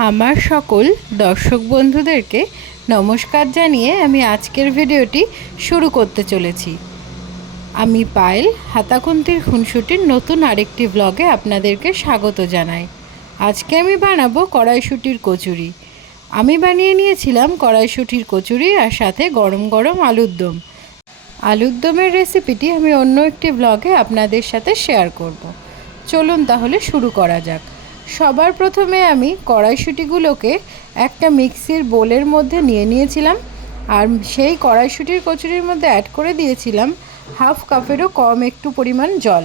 আমার সকল দর্শক বন্ধুদেরকে নমস্কার জানিয়ে আমি আজকের ভিডিওটি শুরু করতে চলেছি। আমি পায়েল হাতাখুন্তির খুনসুটির নতুন আরেকটি ব্লগে আপনাদেরকে স্বাগত জানাই। আজকে আমি বানাবো কড়াইশুঁটির কচুরি। আমি বানিয়ে নিয়েছিলাম কড়াইশুঁটির কচুরি আর সাথে গরম গরম আলুর দম। আলুর দমের রেসিপিটি আমি অন্য একটি ব্লগে আপনাদের সাথে শেয়ার করব। চলুন তাহলে শুরু করা যাক। সবার প্রথমে আমি কড়াইশুঁটিগুলোকে একটা মিক্সির বোলের মধ্যে নিয়ে নিয়েছিলাম আর সেই কড়াইশুঁটির কচুরির মধ্যে অ্যাড করে দিয়েছিলাম হাফ কাপেরও কম একটু পরিমাণ জল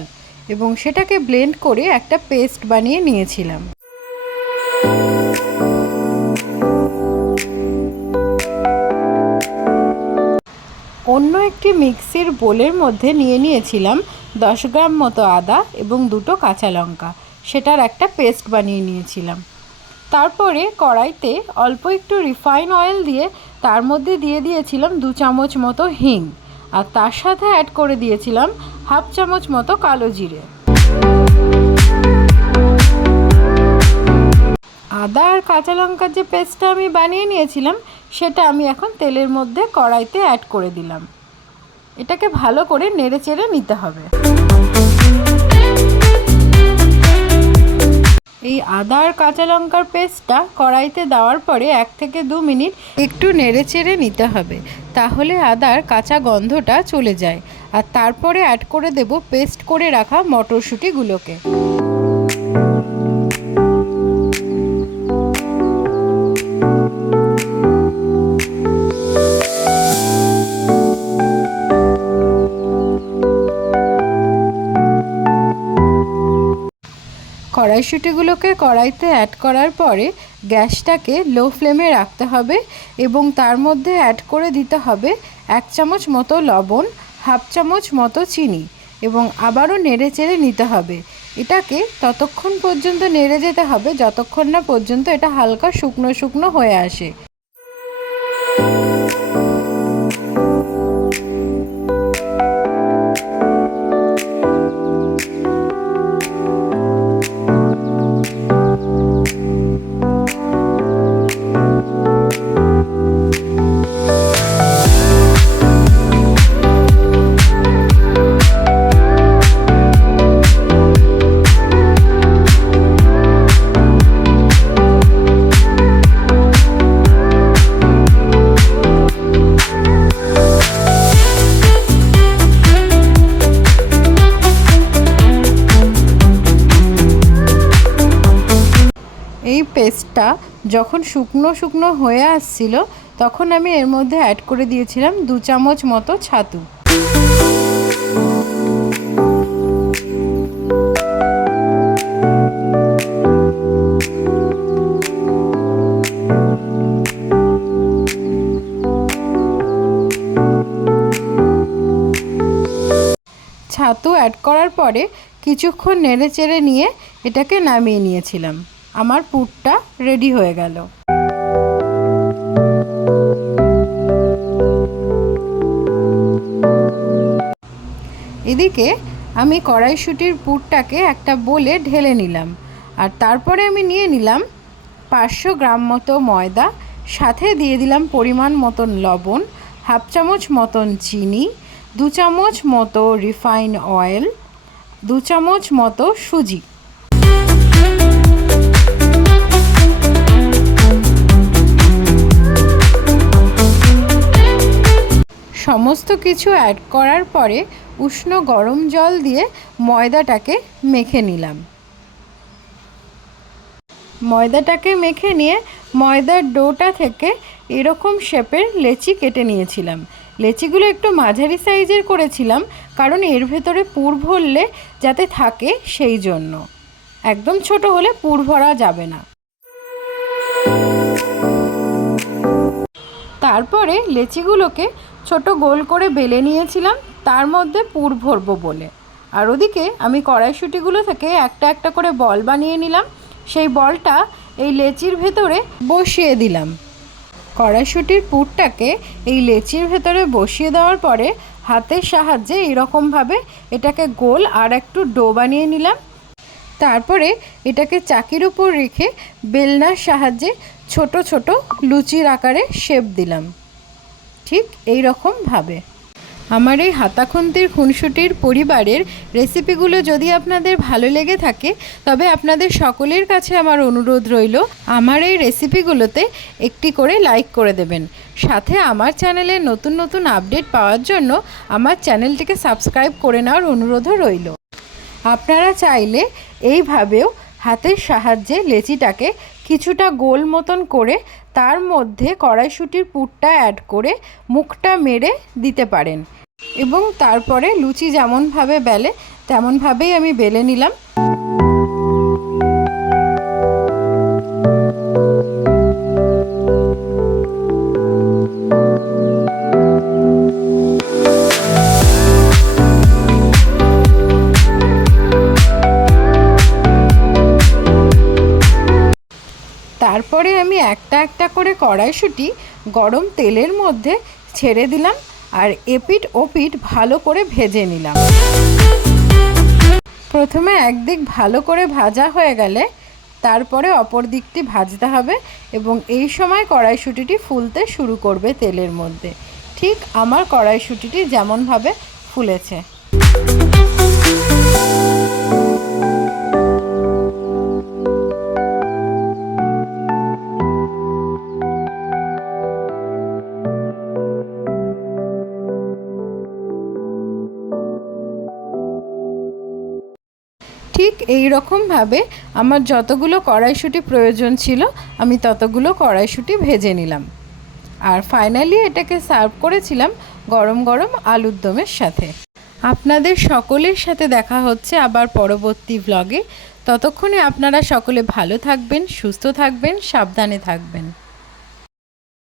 এবং সেটাকে ব্লেন্ড করে একটা পেস্ট বানিয়ে নিয়েছিলাম। অন্য একটি মিক্সির বোলের মধ্যে নিয়ে নিয়েছিলাম 10 গ্রাম মতো আদা এবং 2টো কাঁচা লঙ্কা, সেটার একটা পেস্ট বানিয়ে নিয়েছিলাম। তারপরে কড়াইতে অল্প একটু রিফাইন অয়েল দিয়ে তার মধ্যে দিয়ে দিয়েছিলাম 2 চামচ মতো হিং আর তার সাথে অ্যাড করে দিয়েছিলাম হাফ চামচ মতো কালো জিরে। আদা আর কাঁচা লঙ্কার যে পেস্টটা আমি বানিয়ে নিয়েছিলাম সেটা আমি এখন তেলের মধ্যে কড়াইতে অ্যাড করে দিলাম। এটাকে ভালো করে নেড়ে চেড়ে নিতে হবে। এই আদা আর কাঁচা লঙ্কার পেস্টটা কড়াইতে দেওয়ার পরে 1 থেকে 2 মিনিট একটু নেড়ে চেড়ে নিতে হবে, তাহলে আদার কাঁচা গন্ধটা চলে যায়। আর তারপরে অ্যাড করে দেব পেস্ট করে রাখা মটরশুঁটিগুলোকে। কড়াইশুঁটিগুলোকে কড়াইতে অ্যাড করার পরে গ্যাসটাকে লো ফ্লেমে রাখতে হবে এবং তার মধ্যে অ্যাড করে দিতে হবে 1 চামচ মতো লবণ, হাফ চামচ মতো চিনি এবং আবারও নেড়ে চেড়ে নিতে হবে। এটাকে ততক্ষণ পর্যন্ত নেড়ে যেতে হবে যতক্ষণ না পর্যন্ত এটা হালকা শুকনো শুকনো হয়ে আসে। এই পেস্টটা যখন শুকনো শুকনো হয়ে আসছিল তখন আমি এর মধ্যে অ্যাড করে দিয়েছিলাম 2 চামচ মতো ছাতু। ছাতু অ্যাড করার পরে কিছুক্ষণ নেড়ে চেড়ে নিয়ে এটাকে নামিয়ে নিয়েছিলাম। আমার পুরটা রেডি হয়ে গেল। এদিকে আমি কড়াইশুঁটির পুরটাকে একটা বোলে ঢেলে নিলাম আর তারপরে আমি নিয়ে নিলাম 500 গ্রাম মতো ময়দা, সাথে দিয়ে দিলাম পরিমাণ মতন লবণ, হাফ চামচ মতন চিনি, 2 চামচ মতো রিফাইন অয়েল, 2 চামচ মতো সুজি। সমস্ত কিছু অ্যাড করার পরে উষ্ণ গরম জল দিয়ে ময়দাটাকে মেখে নিলাম। ময়দাটাকে মেখে নিয়ে ময়দার ডোটা থেকে এরকম শেপের লেচি কেটে নিয়েছিলাম। লেচিগুলো একটু মাঝারি সাইজের করেছিলাম কারণ এর ভেতরে পুর ভরলে যাতে থাকে সেই জন্য। একদম ছোট হলে পুর ভরা যাবে না। তারপরে লেচিগুলোকে ছোট গোল করে বেলে নিয়েছিলাম তার মধ্যে পুর ভরবো বলে। আর ওদিকে আমি কড়াইশুঁটিগুলো থেকে একটা একটা করে বল বানিয়ে নিলাম। সেই বলটা এই লেচির ভেতরে বসিয়ে দিলাম। কড়াইশুঁটির পুরটাকে এই লেচির ভেতরে বসিয়ে দেওয়ার পরে হাতের সাহায্যে এরকমভাবে এটাকে গোল আর একটু ডো বানিয়ে নিলাম। তারপরে এটাকে চাকির উপর রেখে বেলনার সাহায্যে ছোট ছোট লুচির আকারে শেপ দিলাম, ঠিক এই রকমভাবে। আমার এই হাতাখুন্তির খুনসুটির পরিবারের রেসিপিগুলো যদি আপনাদের ভালো লেগে থাকে তবে আপনাদের সকলের কাছে আমার অনুরোধ রইল আমার এই রেসিপিগুলোতে একটি করে লাইক করে দেবেন। সাথে আমার চ্যানেলে নতুন নতুন আপডেট পাওয়ার জন্য আমার চ্যানেলটিকে সাবস্ক্রাইব করে নেওয়ার অনুরোধও রইল। আপনারা চাইলে এইভাবেও হাতের সাহায্যে লেচিটাকে কিছুটা গোল মতন করে তার মধ্যে কড়াইশুঁটির পুরটা অ্যাড করে মুখটা মেরে দিতে পারেন এবং তারপরে লুচি যেমনভাবে বেলে তেমনভাবেই আমি বেলে নিলাম। তারপরে আমি একটা একটা করে কড়াইশুঁটি গরম তেলের মধ্যে ছেড়ে দিলাম আর এপিঠ ওপিঠ ভালো করে ভেজে নিলাম। প্রথমে একদিক ভালো করে ভাজা হয়ে গেলে তারপরে অপর দিকটি ভাজতে হবে এবং এই সময় কড়াইশুঁটিটি ফুলতে শুরু করবে তেলের মধ্যে, ঠিক আমার কড়াইশুঁটিটি যেমনভাবে ফুলেছে। ঠিক এই রকমভাবে আমার যতগুলো কড়াইশুঁটি প্রয়োজন ছিল আমি ততগুলো কড়াইশুঁটি ভেজে নিলাম আর ফাইনালি এটাকে সার্ভ করেছিলাম গরম গরম আলুর দমের সাথে। আপনাদের সকলের সাথে দেখা হচ্ছে আবার পরবর্তী ব্লগে। ততক্ষণে আপনারা সকলে ভালো থাকবেন, সুস্থ থাকবেন, সাবধানে থাকবেন।